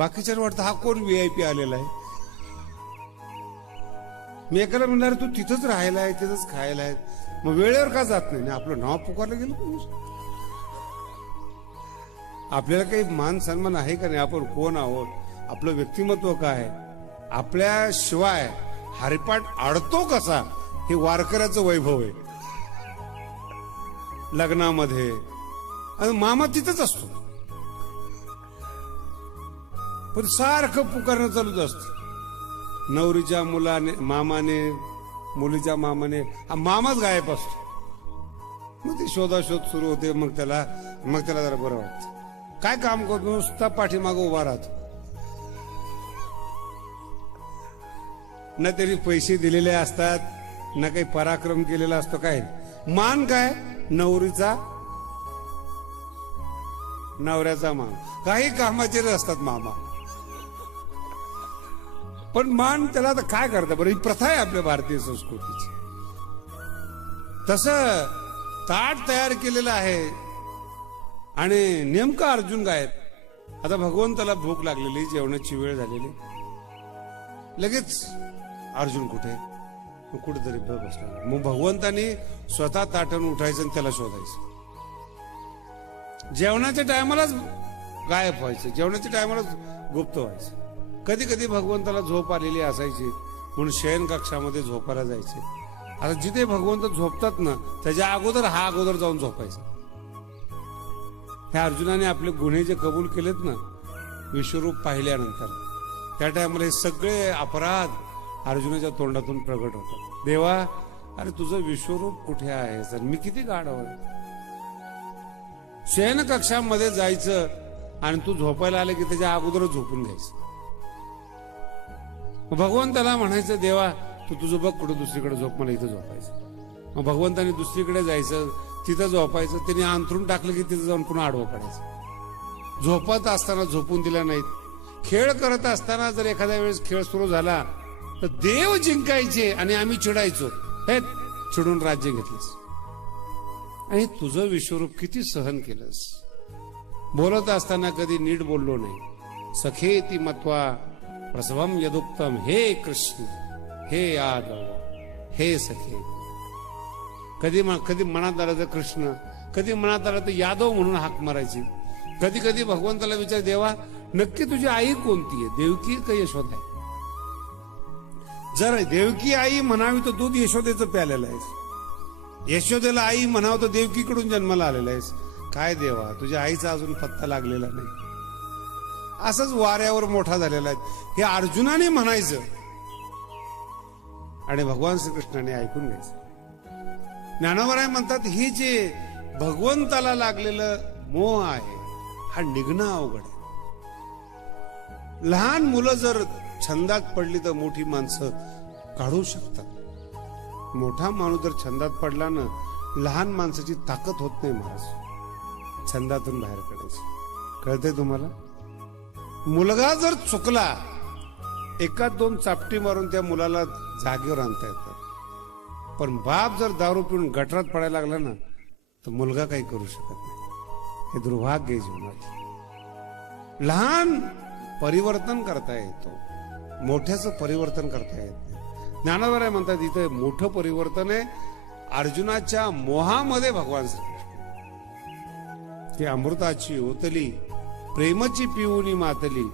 बाकीच्या वाटतं हा कोण व्ही आय पी आलेला आहे? मी एकाला म्हणणार तू तिथंच राहायला आहे तिथंच खायला आहे. मग वेळेवर का जात नाही? आपलं नाव पुकारलं गेलं पाहिजे आपल्याला काही मान सन्मान आहे का नाही? आपण कोण आहोत? आपलं व्यक्तिमत्व काय आपल्याशिवाय हरिपाठ आडतो कसा? हे वारकऱ्याचं वैभव आहे. लग्नामध्ये. आणि मामा तिथंच असतो. पण सारखं पुकारणं चालूच असतं. नवरीच्या मुलाने मामाने मुलीच्या मामाने हा मामाच गायब असतो. मग ते शोधाशोध सुरू होते मग त्याला मग त्याला जरा बरं वाटतं. काय काम करतो? नुसता पाठीमागं उभा राहतो. ना तरी पैसे दिलेले असतात ना काही पराक्रम केलेला असतो काय मान काय? नवरीचा नवऱ्याचा मान. काही कामाचे असतात मामा. पण मान त्याला आता काय करता बरं? ही प्रथा आहे आपल्या भारतीय संस्कृतीची. तस ताट तयार केलेलं आहे आणि नेमका अर्जुन गायब आता भगवंताला भूक लागलेली जेवणाची वेळ झालेली. लगेच अर्जुन कुठे? मग कुठेतरी बसला. मग भगवंतानी स्वतः ताटण उठायचं आणि त्याला शोधायचं. जेवणाच्या टायमालाच गायब व्हायचं. जेवणाच्या टायमालाच गुप्त व्हायचं. कधी कधी भगवंताला झोप आलेली असायची. म्हणून शयन कक्षामध्ये झोपायला जायचे. आता जिथे भगवंत झोपतात ना त्याच्या अगोदर हा अगोदर जाऊन झोपायचा. ह्या अर्जुनाने आपले गुन्हे जे कबूल केलेत ना विश्वरूप पाहिल्यानंतर त्या टायमाला हे सगळे अपराध अर्जुनाच्या तोंडातून प्रगट होतात. देवा अरे तुझं विश्वरूप कुठे आहे? सर मी किती गाढव शयन कक्षामध्ये जायचं आणि तू झोपायला आले की त्याच्या अगोदरच झोपून घ्यायचं. मग भगवंताला म्हणायचं देवा तू तुझं बघ कुठं दुसरीकडे झोप मला इथं झोपायचं. मग भगवंताने दुसरीकडे जायचं तिथं झोपायचं त्याने अंथरून टाकलं की तिथं जाऊन पुन्हा आडवं पडायचं. झोपत असताना झोपून दिला नाहीत. खेळ करत असताना जर एखाद्या वेळेस खेळ सुरू झाला तर देव जिंकायचे आणि आम्ही चिडायचो. हे चिडून राज्य घेतलंस. आणि तुझं विश्वरूप किती सहन केलंस. बोलत असताना कधी नीट बोललो नाही. सखे ती मत्वा प्रसवम यदुक्तम हे कृष्ण हे यादव हे सखे कधी कधी मनात आलं तर कृष्ण कधी मनात आलं तर यादव म्हणून हाक मारायची. कधी कधी भगवंताला विचार देवा नक्की तुझी आई कोणती आहे? देवकी का यशोदा आहे? जर देवकी आई म्हणावी तर दूध यशोदेचं प्यालेलं आहेस. यशोदेला आई म्हणावं तर देवकीकडून जन्माला आलेला आहेस. काय देवा तुझ्या आईचा अजून पत्ता लागलेला नाही. असंच वाऱ्यावर मोठा झालेला आहे. हे अर्जुनाने म्हणायचं. आणि भगवान श्रीकृष्णाने ऐकून घ्यायचं. ज्ञानोबराय म्हणतात ही जे भगवंताला लागलेलं मोह आहे हा निघणं अवघड आहे. लहान मुलं जर छंदात पडली तर मोठी माणसं काढू शकतात. मोठा माणूस जर छंदात पडला ना लहान माणसाची ताकद होत नाही महाराज छंदातून बाहेर काढायची कळतंय तुम्हाला? मुलगा जर चुकला एकाच दोन चापटी मारून त्या मुलाला जागेवर आणता येतात पण बाप जर दारू पिऊन गटरात पडायला लागला ना तर मुलगा काही करू शकत नाही. हे दुर्भाग्य जीवनात लहान परिवर्तन करता येतो. मोठ्याचं परिवर्तन करता येत नाही. ज्ञानावर आहे म्हणतात इथं मोठं परिवर्तन आहे. अर्जुनाच्या मोहामध्ये भगवान श्रीकृष्ण. ती अमृताची ओतली प्रेमाची पिऊनी मातली.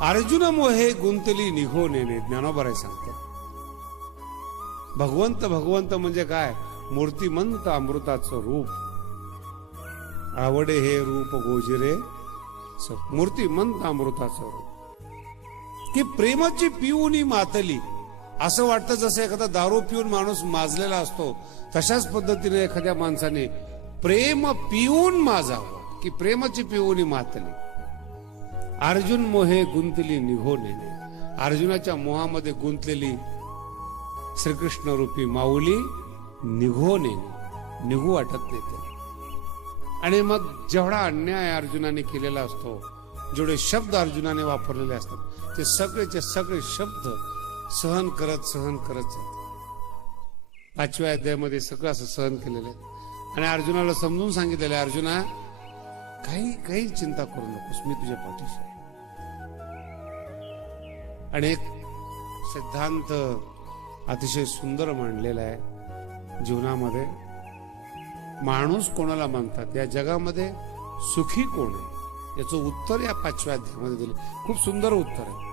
अर्जुन मोहे गुंतली निघो नेने ज्ञानोबराय सांगतात भगवंत भगवंत म्हणजे काय? मूर्तिमंत अमृताचं रूप. आवडे हे रूप गोजिरे मूर्तिमंत अमृताचं रूप. की प्रेमाची पिऊनी मातली. असं वाटतं जसं एखादा दारू पिऊन माणूस माजलेला असतो तशाच पद्धतीने एखाद्या माणसाने प्रेम पिऊन माजावं की प्रेमाची पिऊनी मातली. अर्जुन मोहे गुंतली निघो नेणे अर्जुनाच्या मोहामध्ये गुंतलेली श्रीकृष्ण रूपी माऊली निघो निघू वाटत नाही आणि मग जेवढा अन्याय अर्जुनाने केलेला असतो जेवढे शब्द अर्जुनाने वापरलेले असतात ते सगळेचे सगळे शब्द सहन करत सहन करत जातात. पाचव्या अध्यायामध्ये सगळं असं सहन केलेलं आहे. आणि अर्जुनाला समजून सांगितलेलं आहे अर्जुना काही काही चिंता करू नकोस. मी तुझ्या पाठीशी आहे. आणि एक सिद्धांत अतिशय सुंदर मांडलेला आहे. जीवनामध्ये माणूस कोणाला मानतात? या जगामध्ये सुखी कोण आहे? याचं उत्तर या पाचव्या अध्यायामध्ये दिलं. खूप सुंदर उत्तर आहे.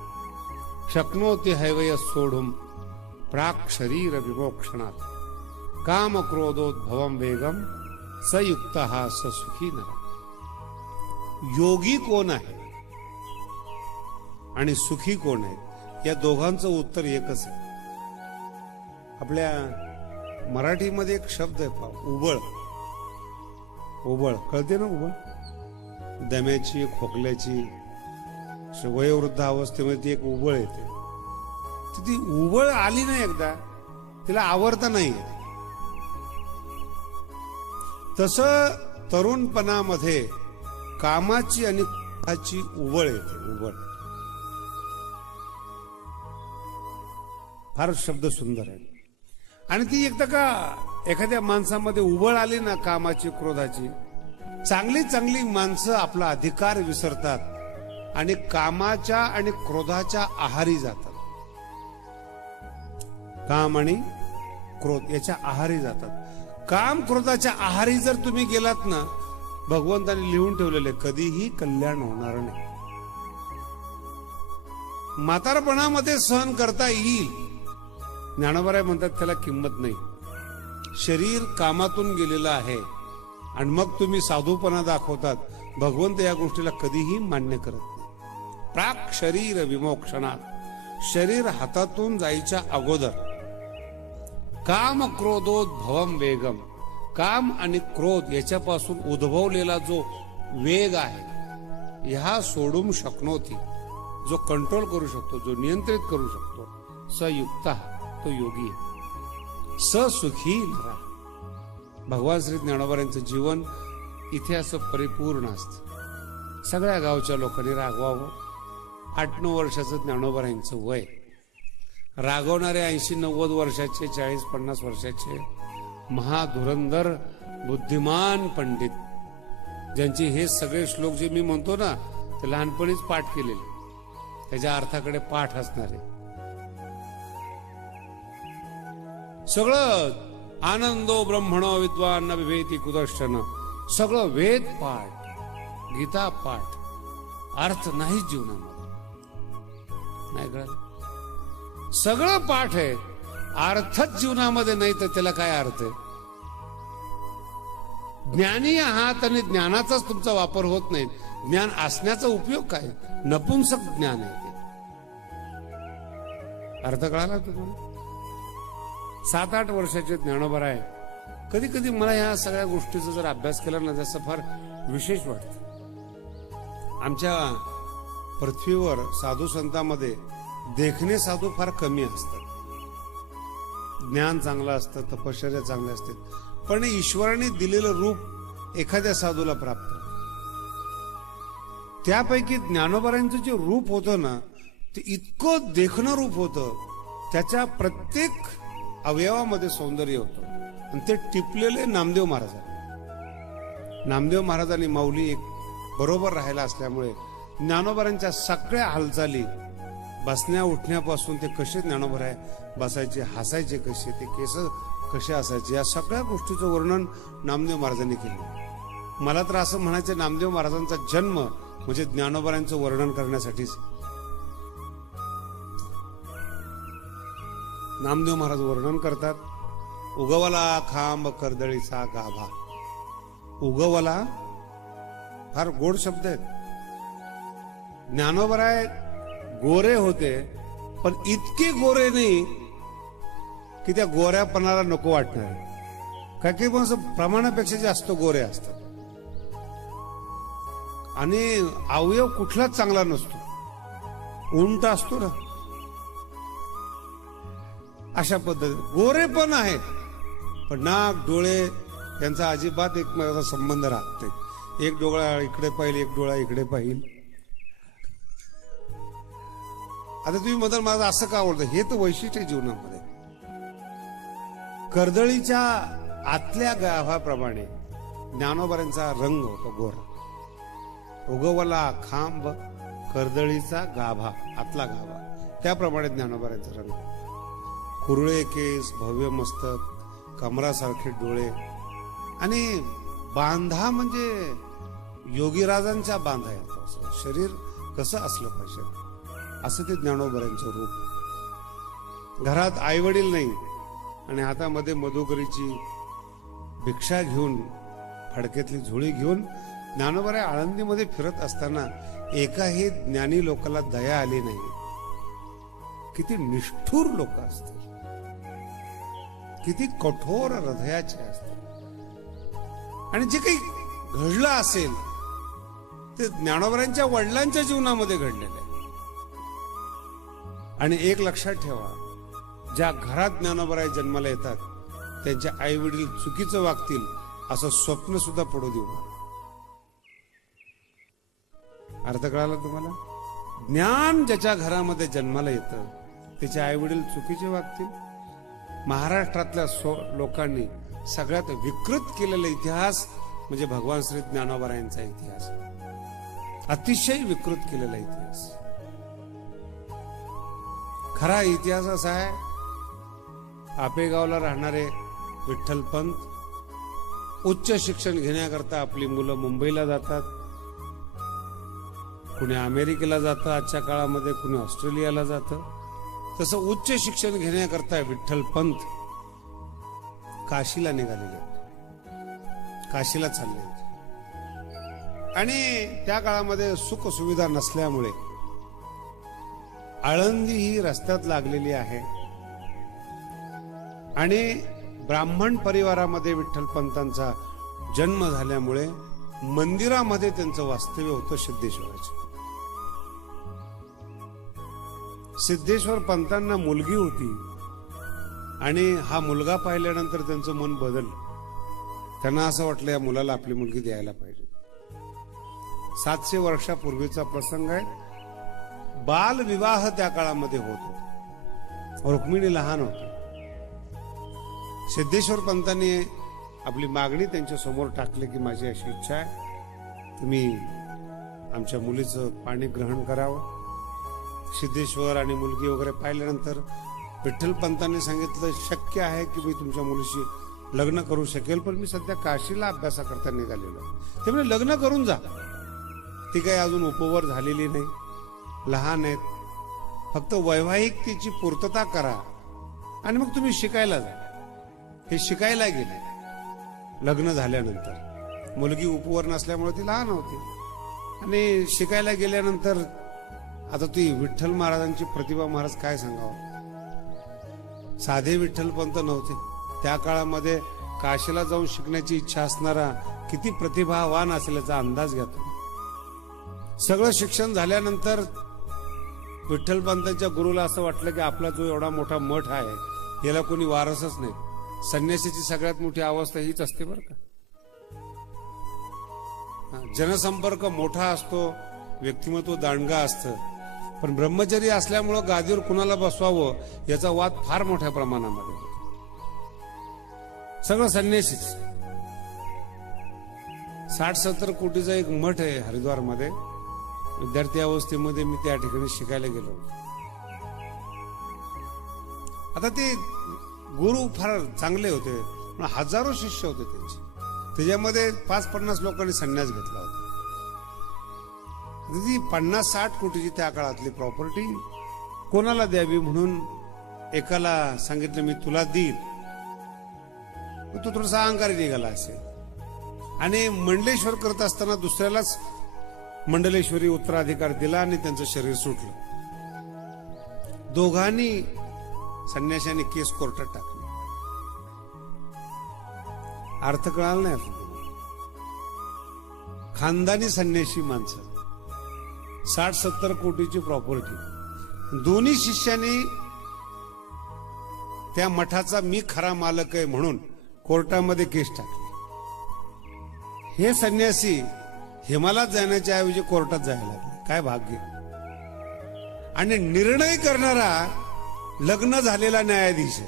शक्नोती हैवय सोडून प्राक शरीर विमोक्षणात। काम क्रोधोद्भवम वेगम सयुक्त हा सुखी नरा। योगी कोण आहे आणि सुखी कोण आहे? या दोघांचं उत्तर एकच आहे. आपल्या मराठीमध्ये एक शब्द आहे पा उबळ. उबळ. कळते ना उबळ? दम्याची खोकल्याची वयोवृद्ध अवस्थेमध्ये ती एक उबळ येते. तर ती उबळ आली ना एकदा तिला आवडता नाही येत. तसं तरुणपणामध्ये कामाची आणि क्रोधाची उबळ येते उबळ. फार शब्द सुंदर आहे. आणि ती एकदा का एखाद्या माणसामध्ये उबळ आली ना कामाची क्रोधाची चांगली चांगली माणसं आपला अधिकार विसरतात आणि कामाच्या आणि क्रोधाच्या आहारी जातात. काम आणि क्रोध याच्या आहारी जातात. काम क्रोधाच्या आहारी जर तुम्ही गेलात ना भगवंताने लिहून ठेवलेले कधीही कल्याण होणार नाही. म्हातारपणामध्ये सहन करता येईल. ज्ञानोबराय म्हणतात त्याला किंमत नाही. शरीर कामातून गेलेलं आहे आणि मग तुम्ही साधूपणा दाखवतात. भगवंत या गोष्टीला कधीही मान्य करत नाही. प्राक शरीर विमोक्षणात शरीर हातातून जायच्या अगोदर काम क्रोधोद्भवम वेगम. काम आणि क्रोध याच्यापासून उद्भवलेला जो वेग आहे ह्या सोडून शकनोती जो कंट्रोल करू शकतो जो नियंत्रित करू शकतो सयुक्त तो योगी आहे. ससुखी नरा. भगवान श्री ज्ञानोबा यांचं जीवन इथे असं परिपूर्ण असतं. सगळ्या गावच्या लोकांनी रागवावं. आठ नऊ वर्षाचं ज्ञानोबा यांचं वय. रागवणारे ऐंशी नव्वद वर्षाचे चाळीस पन्नास वर्षाचे महाधुरंधर बुद्धिमान पंडित ज्यांचे हे सगळे श्लोक जे मी म्हणतो ना ते लहानपणीच पाठ केलेले. त्याच्या अर्थाकडे पाठ असणारे. सगळं आनंदो ब्रह्मणो विद्वान विभेती कुदर्शन सगळं वेद पाठ गीता पाठ अर्थ नाही जीवनामध्ये. नाही कळलं सगळं पाठ आहे. अर्थच जीवनामध्ये नाही तर त्याला काय अर्थ आहे? ज्ञानी आहात आणि ज्ञानाचाच तुमचा वापर होत नाही. ज्ञान असण्याचा उपयोग काय? नपुंसक ज्ञान आहे अर्थ कळाला तुम्हाला? सात आठ वर्षाचे ज्ञानोबर आहे. कधी कधी मला ह्या सगळ्या गोष्टीचा जर अभ्यास केला ना जसं फार विशेष वाटतं. आमच्या पृथ्वीवर साधू संतांमध्ये देखणे साधू फार कमी असतात. ज्ञान चांगलं असतं तपश्चर्या चांगल्या असते पण ईश्वराने दिलेलं रूप एखाद्या साधूला प्राप्त. त्यापैकी ज्ञानोबरांचं जे रूप होतं ना ते इतकं देखणं रूप होतं त्याच्या प्रत्येक अवयवामध्ये सौंदर्य होतं. आणि ते टिपलेले नामदेव महाराज नामदेव महाराजांनी माऊली एक बरोबर राहायला असल्यामुळे ज्ञानोबरांच्या सगळ्या हालचाली बसण्या उठण्यापासून ते कसे ज्ञानोबर आहे बसायचे हसायचे कसे ते केस कसे असायचे या सगळ्या गोष्टीचं वर्णन नामदेव महाराजांनी केलं. मला तर असं म्हणायचं नामदेव महाराजांचा जन्म म्हणजे ज्ञानोबरांचं वर्णन करण्यासाठीच. नामदेव महाराज वर्णन करतात उगवला खांब कर्दळीचा गाभा. उगवला फार गोड शब्द आहेत. ज्ञानोबराय गोरे होते पण इतके गोरे नाही की त्या गोऱ्यापणाला नको वाटणार. काय काही पण असं प्रमाणापेक्षा जास्त गोरे असतात. आणि अवयव कुठलाच चांगला नसतो. उंट असतो ना. अशा पद्धती गोरे पण आहेत पण नाक डोळे यांचा अजिबात एकमेकाचा संबंध राहते एक डोळा इकडे पाहिल एक डोळा इकडे पाहिल. आता तुम्ही म्हणाल मला असं का आवडतं हे तर वैशिष्ट्य जीवनामध्ये. कर्दळीच्या आतल्या गाभाप्रमाणे ज्ञानोबऱ्यांचा रंग होतो गोरा. उगवला खांब कर्दळीचा गाभा आतला गाभा. त्याप्रमाणे ज्ञानोबऱ्यांचा रंग. कुरळे केस भव्य मस्तक कमरासारखे डोळे. आणि बांधा म्हणजे योगीराजांच्या बांधा येतो शरीर कसं असलं पाहिजे? असं ते ज्ञानोबऱ्यांचं रूप. घरात आई वडील नाही आणि हातामध्ये मधुकरीची भिक्षा घेऊन फडक्यातली झोळी घेऊन ज्ञानोबऱ्या आळंदीमध्ये फिरत असताना एकाही ज्ञानी लोकाला दया आली नाही. किती निष्ठुर लोक असतात किती कठोर हृदयाचे असतात आणि जे काही घडलं असेल ते ज्ञानोबऱ्यांच्या वडिलांच्या जीवनामध्ये घडलेलं आहे. आणि एक लक्षात ठेवा ज्या घरात ज्ञानोबराय जन्माला येतात त्यांचे आई वडील चुकीचं वागतील असं स्वप्न सुद्धा पडू देऊ अर्थ कळाला तुम्हाला? ज्ञान ज्याच्या घरामध्ये जन्माला येतं त्याचे आई वडील चुकीचे वागतील. महाराष्ट्रातल्या सो लोकांनी सगळ्यात विकृत केलेला इतिहास म्हणजे भगवान श्री ज्ञानोबरायांचा इतिहास. अतिशय विकृत केलेला इतिहास. खरा इतिहास असा आहे आपेगावला राहणारे विठ्ठल पंत उच्च शिक्षण घेण्याकरता आपली मुलं मुंबईला जातात कुणी अमेरिकेला जातं आजच्या काळामध्ये कुणी ऑस्ट्रेलियाला जातं तसं उच्च शिक्षण घेण्याकरता विठ्ठल पंत काशीला निघालेले होते. काशीला चालले होते आणि त्या काळामध्ये सुखसुविधा नसल्यामुळे आळंदी ही रस्त्यात लागलेली आहे. आणि ब्राह्मण परिवारामध्ये विठ्ठल पंतांचा जन्म झाल्यामुळे मंदिरामध्ये त्यांचं वास्तव्य होतं सिद्धेश्वराचं. सिद्धेश्वर पंतांना मुलगी होती आणि हा मुलगा पाहिल्यानंतर त्यांचं मन बदललं. त्यांना असं वाटलं या मुलाला आपली मुलगी द्यायला पाहिजे. सातशे वर्षापूर्वीचा प्रसंग आहे. बाल विवाह त्या काळामध्ये होतो रुक्मिणी लहान होती. सिद्धेश्वर पंतांनी आपली मागणी त्यांच्यासमोर टाकली की माझी अशी इच्छा आहे. तुम्ही आमच्या मुलीचं पाणी ग्रहण करावं. सिद्धेश्वर आणि मुलगी वगैरे पाहिल्यानंतर विठ्ठल पंतांनी सांगितलं शक्य आहे की मी तुमच्या मुलीशी लग्न करू शकेल पण मी सध्या काशीला अभ्यासाकरता निघालेलो ते म्हणजे लग्न करून जा. ती काही अजून उपवर झालेली नाही. लहान आहेत. फक्त वैवाहिकतेची पूर्तता करा. आणि मग तुम्ही शिकायला जा. हे शिकायला गेले. लग्न झाल्यानंतर. मुलगी उपवर नसल्यामुळे ती लहान होती. आणि शिकायला गेल्यानंतर आता ती विठ्ठल महाराजांची प्रतिभा महाराज काय सांगावं? साधे विठ्ठल पंत नव्हते. त्या काळामध्ये काशीला जाऊन शिकण्याची इच्छा असणारा किती प्रतिभावान असल्याचा अंदाज घेतो सगळं शिक्षण झाल्यानंतर विठ्ठलपंतांच्या गुरुला असं वाटलं की आपला जो एवढा मोठा मठ आहे याला कोणी वारसच नाही. संन्यासीची सगळ्यात मोठी अवस्था हीच असते बरं का. जनसंपर्क मोठा असतो व्यक्तिमत्व दांडगा असतं. पण ब्रह्मचर्य असल्यामुळं गादीवर कुणाला बसवावं याचा वाद फार मोठ्या प्रमाणामध्ये सगळं संन्यासीच. साठ सत्तर कोटीचा एक मठ आहे हरिद्वारमध्ये. विद्यार्थी अवस्थेमध्ये मी त्या ठिकाणी शिकायला गेलो. आता ते गुरु फार चांगले होते पण हजारो शिष्य होते त्यांचे. त्याच्यामध्ये पाच पन्नास लोकांनी संन्यास घेतला होता. ती पन्नास साठ कोटीची त्या काळातली प्रॉपर्टी कोणाला द्यावी म्हणून एकाला सांगितलं मी तुला देईल मग तो थोडासा अहंकारी निघाला असेल. आणि मंडलेश्वर करत असताना दुसऱ्यालाच मंडलेश्वरी उत्तराधिकार दिला आणि त्यांचं शरीर सुटलं. दोघांनी संन्याशाने केस कोर्टात टाकले. अर्थ कळाला नाही खानदानी संन्याशी माणसं. साठ सत्तर कोटीची प्रॉपर्टी दोन्ही शिष्यांनी त्या मठाचा मी खरा मालक आहे म्हणून कोर्टामध्ये केस टाकली. हे संन्यासी हिमालयात जाण्याच्या ऐवजी कोर्टात जायला लागले. काय भाग्य. आणि निर्णय करणारा लग्न झालेला न्यायाधीश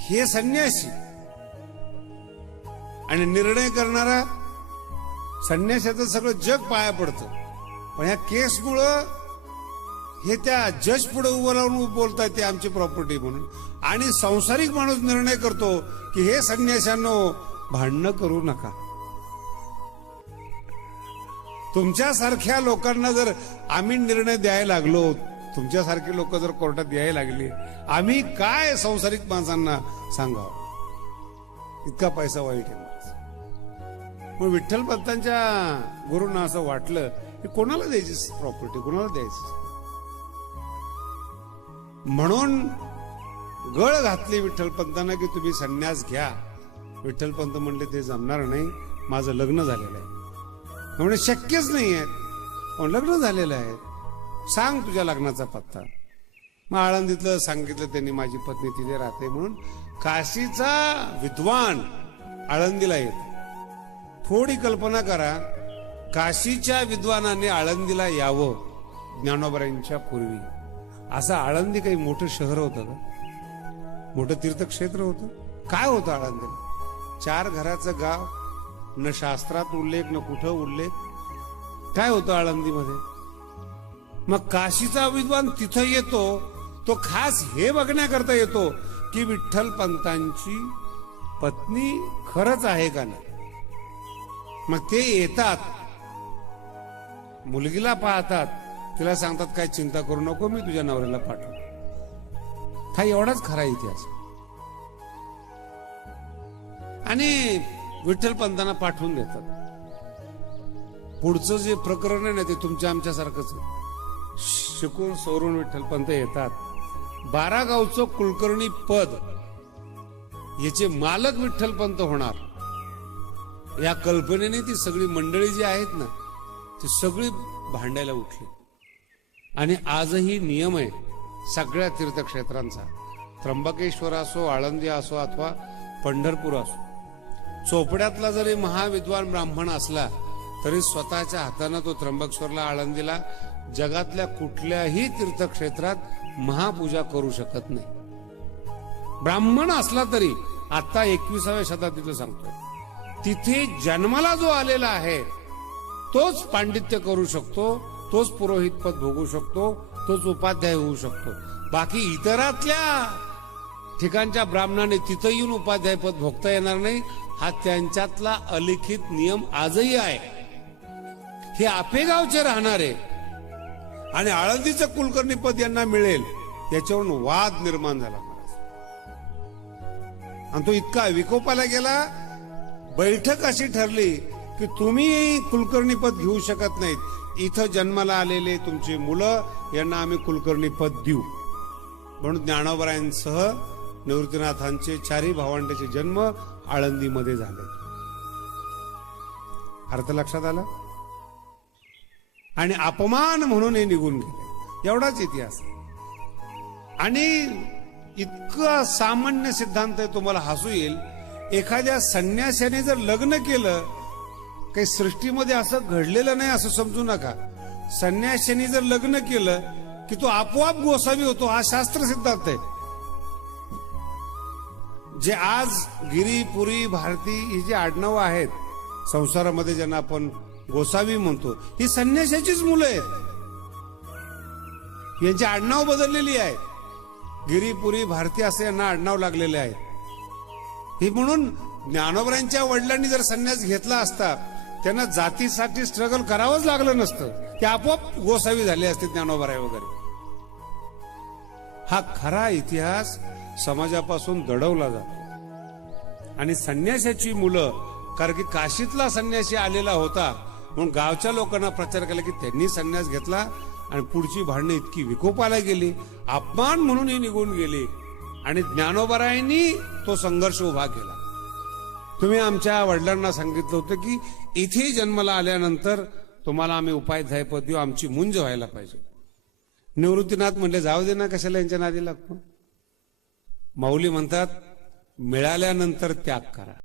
हे संन्यासी. आणि निर्णय करणारा संन्यासाचं सगळं जग पाया पडतं. पण ह्या केसमुळं हे त्या जज पुढे उभं राहून बोलतात ते आमची प्रॉपर्टी म्हणून. आणि संसारिक माणूस निर्णय करतो की हे संन्याशांनो भांडणं करू नका. तुमच्यासारख्या लोकांना जर आम्ही निर्णय द्यायला लागलो तुमच्यासारखे लोक जर कोर्टात यायला लागले आम्ही काय संसारिक माणसांना सांगावं? इतका पैसा वाईट आहे मग विठ्ठल पंतांच्या गुरुंना असं वाटलं की कोणाला द्यायची प्रॉपर्टी कोणाला द्यायची? म्हणून गळ घातली विठ्ठल पंतांना की तुम्ही संन्यास घ्या. विठ्ठलपंत म्हणले ते जमणार नाही. माझं लग्न झालेलं आहे. म्हणजे शक्यच नाही आहे. पण लग्न झालेलं आहे? सांग तुझ्या लग्नाचा पत्ता. मग आळंदीतलं सांगितलं त्यांनी माझी पत्नी तिथे राहते म्हणून काशीचा विद्वान आळंदीला येतो. थोडी कल्पना करा काशीच्या विद्वानाने आळंदीला यावं ज्ञानोबऱ्यांच्या पूर्वी. असं आळंदी काही मोठं शहर होतं का? मोठं तीर्थक्षेत्र होतं? काय होतं आळंदीला? चार घराचं गाव न शास्त्रात उल्लेख न कुठं उल्लेख. काय होतं आळंदीमध्ये? मग काशीचा विद्वान तिथं येतो तो खास हे बघण्याकरता येतो की विठ्ठल पंतांची पत्नी खरंच आहे का नाही? मग ते येतात. मुलगीला पाहतात. तिला सांगतात काय चिंता करू नको मी तुझ्या नवऱ्याला पाठव हा एवढाच खरा इतिहास. आणि विठ्ठल पंतांना पाठवून देतात. पुढचं जे प्रकरण आहे ना ते तुमच्या आमच्यासारखंच शिकून सोरून विठ्ठल पंत येतात. बारा गावचं कुलकर्णी पद याचे मालक विठ्ठल पंत होणार. या कल्पनेने ती सगळी मंडळी जी आहेत ना ती सगळी भांडायला उठली. आणि आजही नियम आहे सगळ्या तीर्थक्षेत्रांचा. त्र्यंबकेश्वर असो आळंदी असो अथवा पंढरपूर असो. चोपड्यातला जरी महाविद्वान ब्राह्मण असला तरी स्वतःच्या हातानं तो त्र्यंबकेश्वरला आळंदीला जगातल्या कुठल्याही तीर्थक्षेत्रात महापूजा करू शकत नाही. ब्राह्मण असला तरी आता एकविसाव्या शताब्दीतलं सांगतोय. तिथे जन्माला जो आलेला आहे तोच पांडित्य करू शकतो तोच पुरोहितपद भोगू शकतो तोच उपाध्याय होऊ शकतो. बाकी इतरातल्या ठिकाणच्या ब्राह्मणाने तिथं येऊन उपाध्याय पद भोगता येणार नाही हा त्यांच्यातला अलिखित नियम आजही आहे. हे आपेगावचे राहणारे आणि आळंदीचं कुलकर्णी पद यांना मिळेल याच्यावरून वाद निर्माण झाला महाराज. आणि तो इतका विकोपाला गेला बैठक अशी ठरली की तुम्ही कुलकर्णी पद घेऊ शकत नाहीत. इथं जन्माला आलेले तुमची मुलं यांना आम्ही कुलकर्णी पद देऊ. म्हणून ज्ञानोबरायांसह निवृत्तीनाथांचे चारही भावंडाचे जन्म आळंदीमध्ये झाले. अर्थ लक्षात आला? आणि अपमान म्हणून हे निघून गेले. एवढाच इतिहास आणि इतका सामान्य सिद्धांत आहे तुम्हाला हसू येईल. एखाद्या संन्याशाने जर लग्न केलं काही सृष्टीमध्ये असं घडलेलं नाही असं समजू नका. संन्याशाने जर लग्न केलं की तो आपोआप गोसावी होतो हा शास्त्र सिद्धांत आहे. जे आज गिरी पुरी भारती ही जी आडनावं आहेत संसारामध्ये ज्यांना आपण गोसावी म्हणतो ही संन्याशाचीच मुलं आहेत. यांची आडनाव बदललेली आहे गिरीपुरी भारती असे यांना आडनाव लागलेले आहे. हे म्हणून ज्ञानोबरांच्या वडिलांनी जर संन्यास घेतला असता त्यांना जातीसाठी स्ट्रगल करावंच लागलं नसतं. ते आपोआप गोसावी झाले असते ज्ञानोबराय वगैरे. हा खरा इतिहास समाजापासून दडवला जातो. आणि संन्यासाची मुलं कारण की काशीतला संन्यासी आलेला होता म्हणून गावच्या लोकांना प्रचार केला की त्यांनी संन्यास घेतला आणि पुढची भांडणं इतकी विकोपाला गेली अपमान म्हणून ही निघून गेली. आणि ज्ञानोबरायांनी तो संघर्ष उभा केला. तुम्ही आमच्या वडिलांना सांगितलं होतं की इथे जन्माला आल्यानंतर तुम्हाला आम्ही उपाय पद देऊ आमची मुंज व्हायला पाहिजे. निवृत्तीनाथ म्हणले जाऊ दे ना कशाला यांच्या नादी लागतो? माऊली म्हणतात मिळाल्यानंतर त्याग करा.